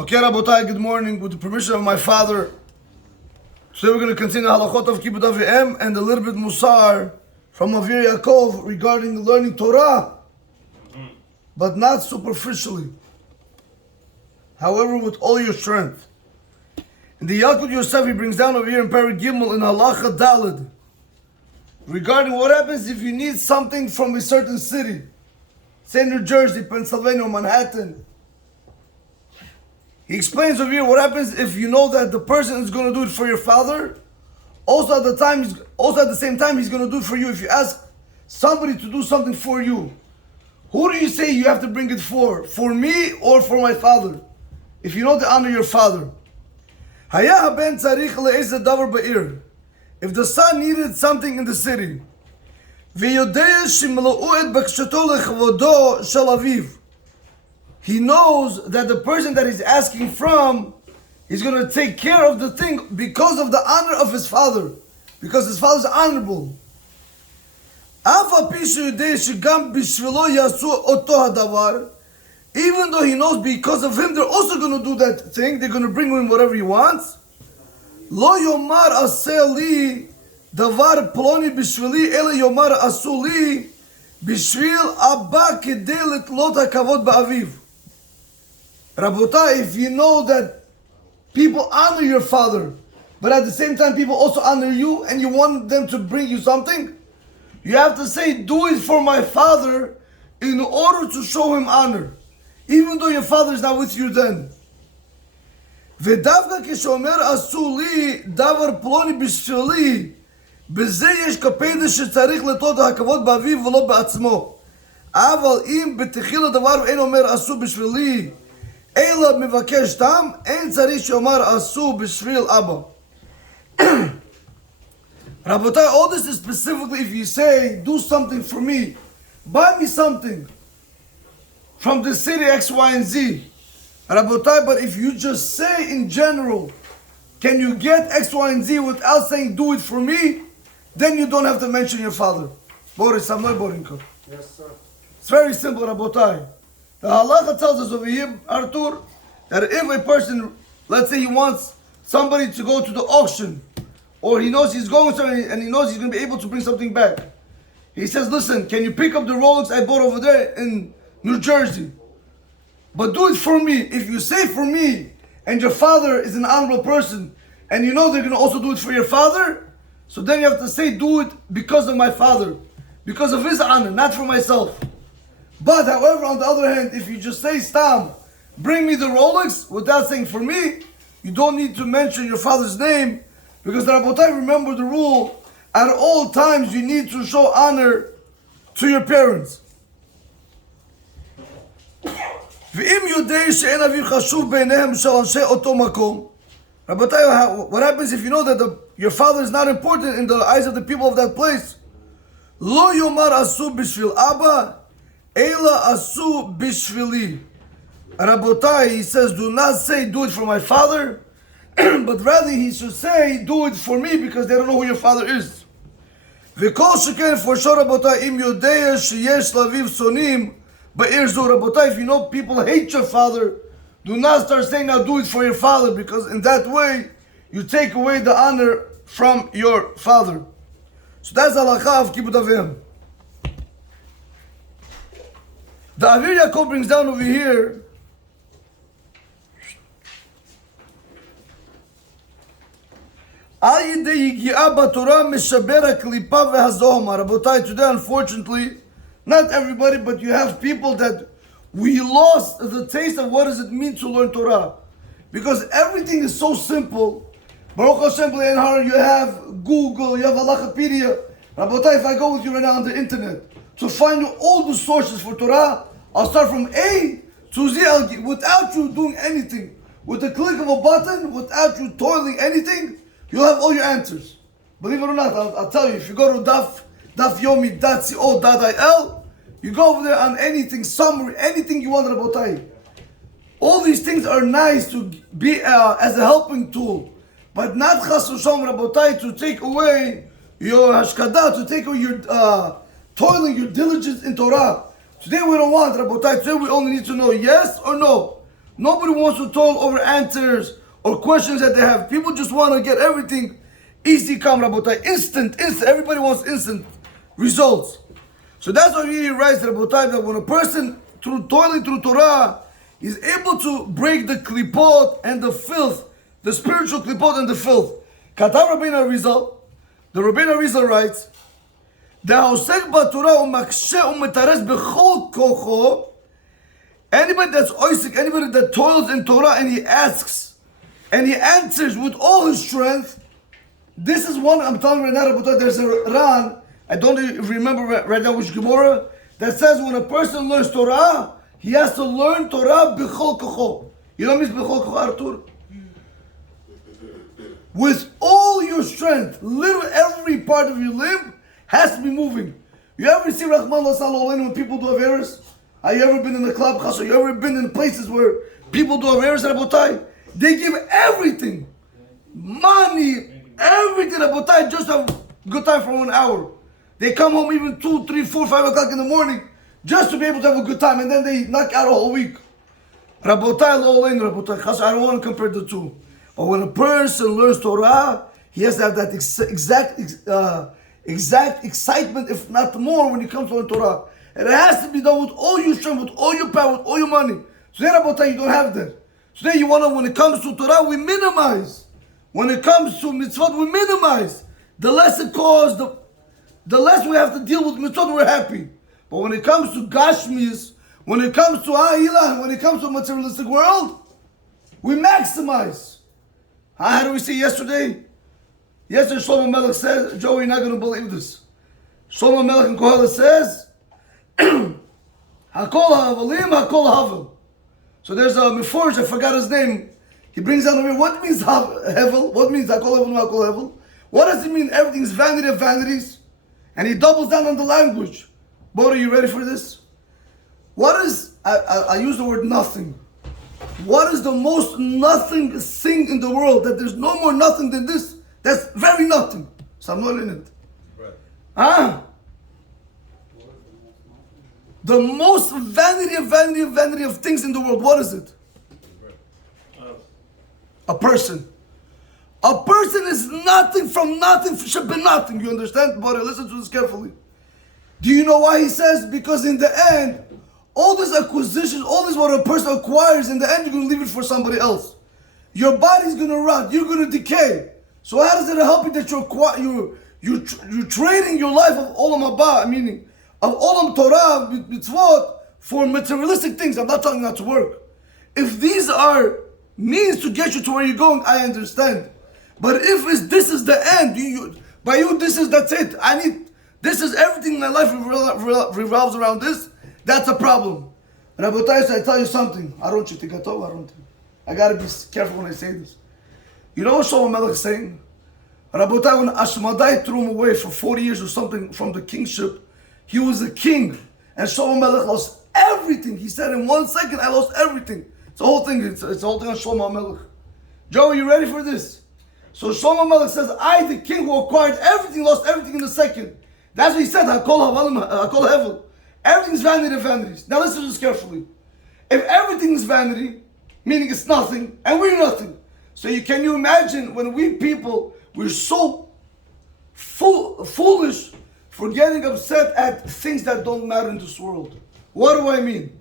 Okay, Rabotai, good morning. With the permission of my father, today we're going to continue halachot of Kibbud Avi'em and a little bit musar from Avir Yaakov regarding learning Torah, but not superficially. However, with all your strength. In the Yalkut Yosef, he brings down over here in Perek Gimel in Halacha Daled regarding what happens if you need something from a certain city, say New Jersey, Pennsylvania, or Manhattan. He explains over here what happens if you know that the person is going to do it for your father. Also at the same time, he's going to do it for you. If you ask somebody to do something for you, who do you say you have to bring it for? For me or for my father? If you know to honor your father. If the son needed something in the city, he knows that the person that he's asking from, he's going to take care of the thing because of the honor of his father, because his father is honorable. Even though he knows because of him they're also going to do that thing, they're going to bring him whatever he wants. Lo yomar aseh li davar ploni bishvili ele yomar asu li bishvil abba kedei litlot hakavod ba'aviv. Rabotai, if you know that people honor your father, but at the same time people also honor you and you want them to bring you something, you have to say, do it for my father in order to show him honor, even though your father is not with you then. ודווקא כשאומר עשו לי דבר פלוני בשבילי, בזה יש כפדע שצריך לתת הכבוד באביו ולא בעצמו. אבל אם בתחיל הדבר אין אומר עשו בשבילי, אלא מבקש תם, אין צריך שאומר עשו בשביל אבא. Rabotai, all this is specifically if you say, do something for me, buy me something from the city X, Y, and Z. Rabotai, but if you just say in general, can you get X, Y, and Z without saying do it for me, then you don't have to mention your father. Boris, Samuel Borinko. Yes, sir. It's very simple, Rabotai. The halacha tells us over here, Artur, that if a person, let's say he wants somebody to go to the auction, or he knows he's going somewhere and he knows he's going to be able to bring something back. He says, listen, can you pick up the Rolex I bought over there in New Jersey? But do it for me. If you say for me, and your father is an honorable person, and you know they're going to also do it for your father, so then you have to say, do it because of my father, because of his honor, not for myself. But however, on the other hand, if you just say, Stam, bring me the Rolex, without saying for me, you don't need to mention your father's name, because the Rabotai, remember the rule, at all times you need to show honor to your parents. Rabotai, what happens if you know that your father is not important in the eyes of the people of that place? Lo yomar asu bishvil abba, ela asu bishvili. Rabotai, he says, do not say do it for my father, but rather he should say do it for me because they don't know who your father is. V'kol sheken, for sure, Rabotai, im yodea sheyesh laviv sonim ba'ir zu. Rabotai, if you know people hate your father, do not start saying now do it for your father, because in that way you take away the honor from your father. So that's halacha of Kibbud Avi'em. The Avir Yaakov brings down over here Rabotai, today unfortunately, not everybody, but you have people that we lost the taste of what does it mean to learn Torah. Because everything is so simple. Baruch Hashem, you have Google, you have Halachapedia. Rabotai, if I go with you right now on the internet to find all the sources for Torah, I'll start from A to Z, without you doing anything. With the click of a button, without you toiling anything, you'll have all your answers. Believe it or not, I'll tell you, if you go to dafyomi.co.il, you go over there on anything, summary, anything you want, Rabotai. All these things are nice to be as a helping tool, but not chas v'shalom, Rabotai, to take away your hashkadah, to take away your toiling, your diligence in Torah. Today we don't want, Rabotai, today we only need to know yes or no. Nobody wants to talk over answers or questions that they have. People just want to get everything easy come, Rabotai. Instant. Everybody wants instant results. So that's why he writes, Rabotai, that when a person, through toiling through Torah, is able to break the klipot and the filth, the spiritual klipot and the filth. Katav Rabbeinu Arizal, the Rabbeinu Arizal writes, anybody that's oisik, anybody that toils in Torah and he asks and he answers with all his strength, this is one, I'm telling you right now, there's a Ran, I don't even remember right now which Gemara, that says when a person learns Torah, he has to learn Torah b'chol kocho. You know what means b'chol kocho, Artur? With all your strength, literally every part of your limb has to be moving. You ever see Rahman when people do Averis? Have you ever been in the club? Have you ever been in places where people do Averis, Rabotai? They give everything. Money, everything, Rabotai, just have a good time for 1 hour. They come home even 2, 3, 4, 5 o'clock in the morning just to be able to have a good time, and then they knock out a whole week. Rabotai, Rabotai, I don't want to compare the two. But when a person learns Torah, he has to have that exact excitement, if not more, when it comes to learn Torah. And it has to be done with all your strength, with all your power, with all your money. So then, Rabotai, you don't have that. So then you want to, when it comes to Torah, we minimize. When it comes to mitzvot, we minimize. The less it costs, the less we have to deal with mitzvot, we're happy. But when it comes to Gashmis, when it comes to A'ilah, when it comes to a materialistic world, we maximize. How do we see yesterday? Yesterday Shlomo Melech says, Joe, you're not going to believe this. Shlomo Melech in Kohelet says, Hakol ha'avalim, hakol havel. So there's a Meforsh, I forgot his name. He brings down over here, what means hevel? What means hakol havel, hakol havel? What does it mean everything's vanity of vanities? And he doubles down on the language. Bodo, are you ready for this? What is, I use the word nothing. What is the most nothing thing in the world that there's no more nothing than this? That's very nothing. So I'm not in it. Right. The most vanity of things in the world, what is it? A person. A person is nothing from nothing, should be nothing. You understand? But listen to this carefully. Do you know why he says? Because in the end, all these acquisitions, all this what a person acquires, in the end you're going to leave it for somebody else. Your body's going to rot. You're going to decay. So how does it help you that you're trading your life of Olam Haba, meaning of Olam Torah, mitzvot, for materialistic things? I'm not talking about to work. If these are means to get you to where you're going, I understand. But if this is the end, that's it. This is everything in my life revolves around this. That's a problem. Rabotai, so I tell you something. I don't think. I gotta be careful when I say this. You know what Shlomo Melech is saying? Rabotai, when Ashmadai threw him away for 40 years or something from the kingship, he was a king. And Shlomo Melech lost everything. He said in 1 second, I lost everything. It's the whole thing. It's the whole thing on Shlomo Melech. Joe, are you ready for this? So Shlomo Melech says, I, the king who acquired everything, lost everything in a second. That's what he said, Hakol Hevel. Everything's vanity of vanities. Now listen to this carefully. If everything is vanity, meaning it's nothing, and we're nothing. So can you imagine when we people, we're so foolish for getting upset at things that don't matter in this world. What do I mean?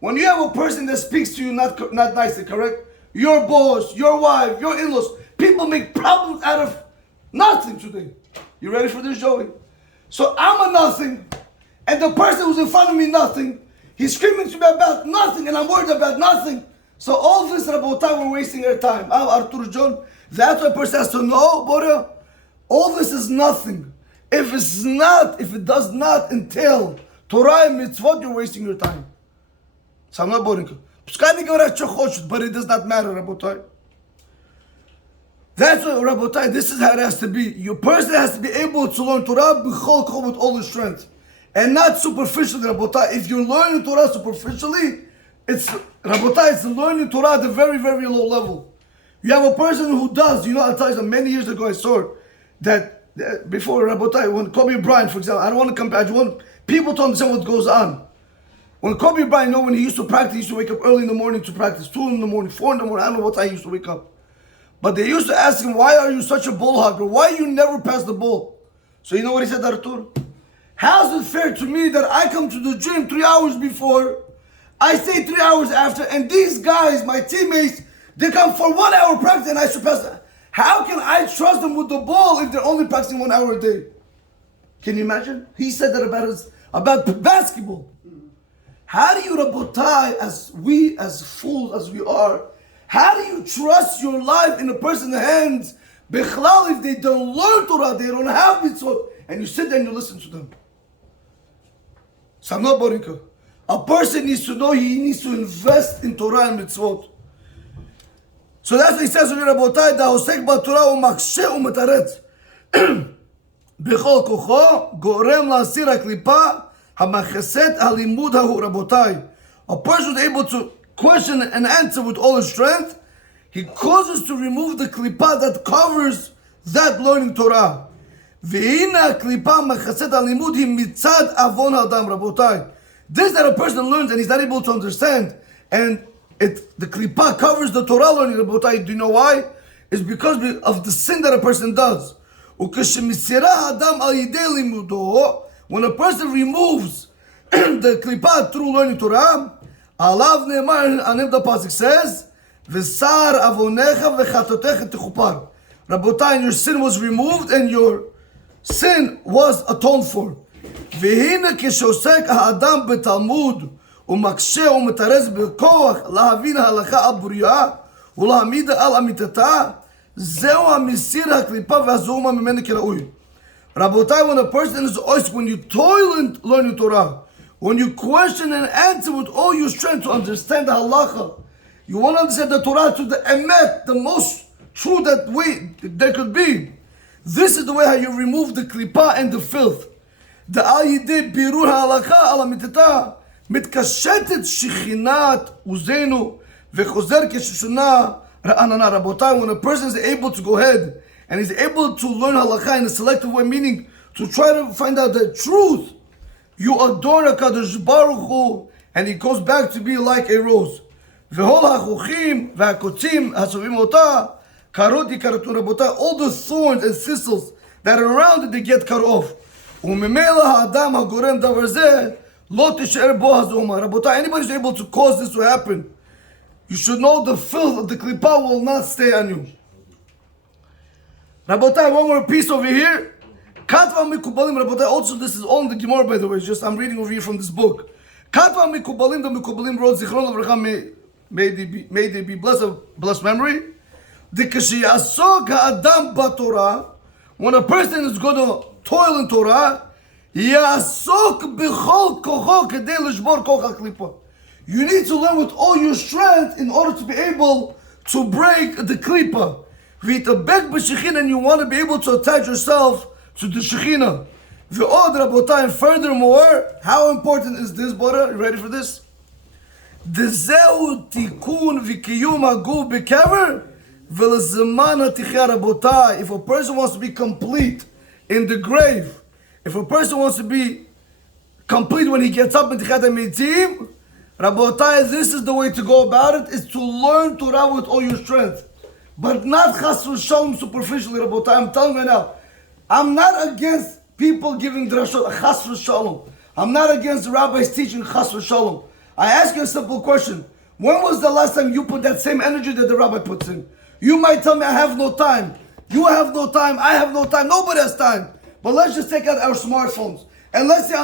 When you have a person that speaks to you not nicely, correct? Your boss, your wife, your in-laws, people make problems out of nothing today. You ready for this, Joey? So I'm a nothing, and the person who's in front of me nothing, he's screaming to me about nothing, and I'm worried about nothing. So all this about time, we're wasting our time. Artur John, that's what a person has to know, Boria. All this is nothing. If it does not entail Torah and mitzvot, you're wasting your time. So I'm not boring you. But it does not matter, Rabotai. That's what, Rabotai, this is how it has to be. Your person has to be able to learn Torah with all his strength. And not superficially, Rabotai. If you're learning Torah superficially, it's learning Torah at a very, very low level. You have a person who does, I'll tell you, many years ago I saw that before Rabotai, when Kobe Bryant, for example, I don't want to compare, I just want people to understand what goes on. When Kobe Bryant, when he used to practice, he used to wake up early in the morning to practice, 2 in the morning, 4 in the morning, I don't know what time he used to wake up. But they used to ask him, why are you such a bull hugger? Why you never pass the ball? So you know what he said, Artur? How's it fair to me that I come to the gym 3 hours before, I stay 3 hours after, and these guys, my teammates, they come for 1 hour practice and I should pass that? How can I trust them with the ball if they're only practicing 1 hour a day? Can you imagine? He said that about basketball. How do you, Rabotai, as fools as we are, how do you trust your life in a person's hands? Bichlal, if they don't learn Torah, they don't have mitzvot, and you sit there and you listen to them. Samna Borika. A person needs to know he needs to invest in Torah and mitzvot. So that's what he says in Rabotai, da hosek b'Torah u'makshe u'metaretz. B'chol kocho, gorem la'asir ha'klipa, ha'macheset ha'limud ha'hu. Rabotai. A person is able to question and answer with all his strength. He causes to remove the klipa that covers that learning Torah. Ve'ina klipa machaset alimud hi mitzad avon adam. Rabotai. This that a person learns and he's not able to understand, and the klipa covers the Torah learning. Rabotai, do you know why? It's because of the sin that a person does. Ukeshmisira adam al yidei limudo. When a person removes the klipa through learning Torah, Alav ne'emar, and the pasuk says, "V'sar avonecha v'chatotecha techupar." Rabotai, your sin was removed and your sin was atoned for. V'hina keshosek ha'adam betalmud u'makshe u'metarez b'koach lahavin halacha al buriya u'lahamida al amitata zeu ha'misir ha'klipa v'hazuma mimene k'ra'ui. Rabotai, when a person is ois, when you toil in learning Torah, when you question and answer with all your strength to understand the halacha, you want to understand the Torah to the emet, the most true that way there could be. This is the way how you remove the klipa and the filth. The al yidei birur halacha al amitata mitkashetet shichinat uzenu vechozer keshishuna ra'anana. Rabotai, when a person is able to go ahead and is able to learn halacha in a selective way, meaning to try to find out the truth, you adore HaKadosh Baruch Hu, and he goes back to be like a rose. V'hol ha'chuchim v'ha'kotzim ha'sovim ota karot yikaratu. Rabotai, all the thorns and thistles that are around it, they get cut off. U'mimela ha'adam ha'gorem davar zeh lo tisher bo hazoma. Rabotai, anybody who's able to cause this to happen, you should know the filth of the klipa will not stay on you. Rabotai, one more piece over here. Katva mikubalim, Rabotai, also this is all in the Gemara, by the way, just I'm reading over here from this book. Katva mikubalim, the mikubalim wrote, Zichron Levracham, may they be blessed memory. The kashiyasok ha'adam b'Torah, when a person is going to toil in Torah, yasok b'chol kocho kedei lishbor koch ha'klipa. You need to learn with all your strength in order to be able to break the klipa. V'yitabek b'shechina, and you want to be able to attach yourself to the Shekhinah. V'od Rabotai, and furthermore, how important is this, brother? You ready for this? Dezeu tikun v'kiyum haguf b'kever v'lezeman ha'tichya. Rabotai, if a person wants to be complete in the grave, if a person wants to be complete when he gets up in Tichat HaMeitim, Rabotai, this is the way to go about it, is to learn Torah with all your strength. But not chas v'shalom superficially, Rabotai. I'm telling you right now, I'm not against people giving drashot, chas v'shalom. I'm not against the rabbis teaching chas v'shalom. I ask you a simple question. When was the last time you put that same energy that the rabbi puts in? You might tell me, I have no time. You have no time, I have no time, nobody has time. But let's just take out our smartphones. And let's say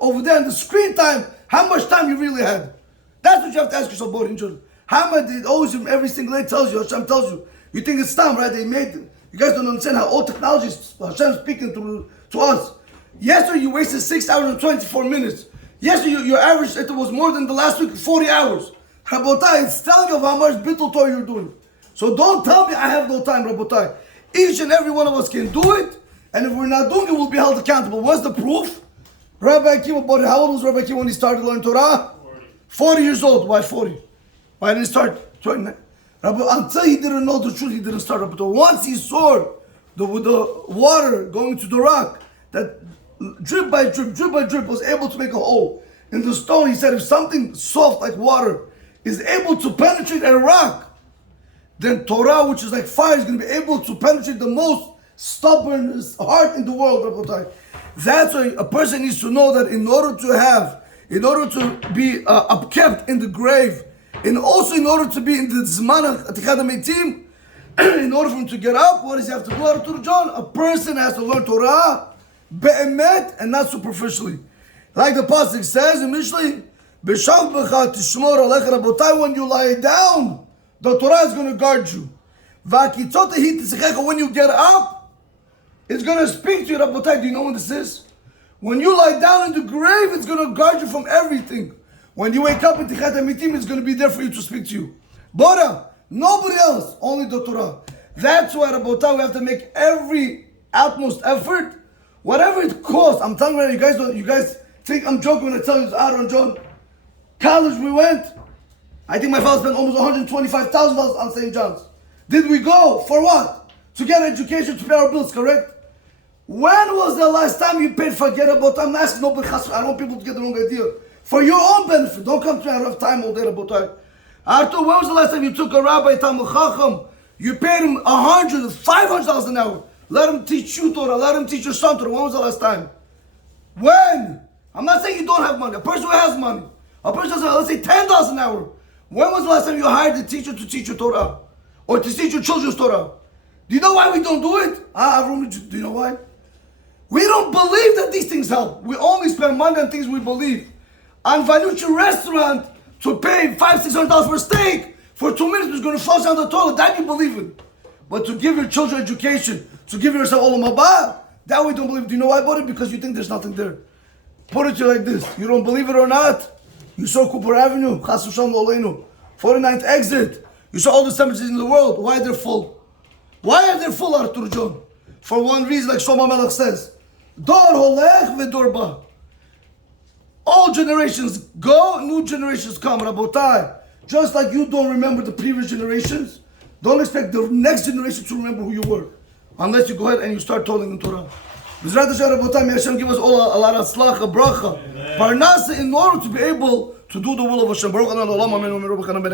over there on the screen time, how much time you really had. That's what you have to ask yourself, boy, children. How much did always every single day tells you, Hashem tells you. You think it's time, right? They made it. You guys don't understand how all technology is Hashem speaking to us. Yesterday you wasted 6 hours and 24 minutes. Yesterday your average, it was more than the last week, 40 hours. Rabotai, it's telling you how much bittul Torah you're doing. So don't tell me I have no time, Rabotai. Each and every one of us can do it, and if we're not doing it, we'll be held accountable. What's the proof? Rabbi Akiva, how old was Rabbi Akiva when he started learning Torah? 40 years old. Why 40? Why didn't he start 29? Until he didn't know the truth, he didn't start up. Once he saw the water going to the rock, that drip by drip was able to make a hole. in the stone. He said if something soft like water is able to penetrate a rock, then Torah, which is like fire, is going to be able to penetrate the most stubborn heart in the world, Rabotai. That's why a person needs to know that in order to be upkept in the grave, and also in order to be in the Zman Atichad HaMeitim, in order for him to get up, what does he have to do, Artur John? A person has to learn Torah be'emet and not superficially. Like the pasuk says in Mishlei, B'shav b'cha tishmor alecha Rabotai, when you lie down, the Torah is going to guard you. V'akitzot tehi tzichecha, when you get up, it's going to speak to you, Rabotai. Do you know what this is? When you lie down in the grave, it's going to guard you from everything. When you wake up in Tichat HaMitim, it's going to be there for you to speak to you. Bora, nobody else, only the Torah. That's why, Rabotai, we have to make every utmost effort, whatever it costs. I'm telling you, you guys think I'm joking when I tell you it's Aaron John. College we went. I think my father spent almost $125,000 on St. John's. Did we go? For what? To get education, to pay our bills, correct? When was the last time you paid for get about? I'm not asking nobody. I don't want people to get the wrong idea. For your own benefit. Don't come to me. I don't have time all day about time. Arthur, when was the last time you took a rabbi, Talmud Chacham? You paid him $100,000, $500 an hour. Let him teach you Torah. Let him teach your son Torah. When was the last time? When? I'm not saying you don't have money. A person who has money. A person doesn't, let's say $10 an hour. When was the last time you hired a teacher to teach you Torah? Or to teach your children's Torah? Do you know why we don't do it? Do you know why? We don't believe that these things help. We only spend money on things we believe. On Vanucci restaurant, to pay $500-600 for a steak, for 2 minutes it's going to flush down the toilet, that you believe in. But to give your children education, to give yourself olam haba, that we don't believe. Do you know why, buddy? Because you think there's nothing there. Put it to you like this. You don't believe it or not? You saw Cooper Avenue, Chas V'Shalom Lo'aleinu, 49th exit. You saw all the cemeteries in the world. Why are they full? Why are they full, Artur John? For one reason, like Shlomo Melech says, Dor holech v'dor ba. All generations go, new generations come, Rabotai. Just like you don't remember the previous generations, don't expect the next generation to remember who you were. Unless you go ahead and you start telling the Torah. B'ezrat Hashem, Rabotai, may Hashem give us all a lot of tzlach, a bracha, parnasa, in order to be able to do the will of Hashem. Baruch Adonai Olam, Amen.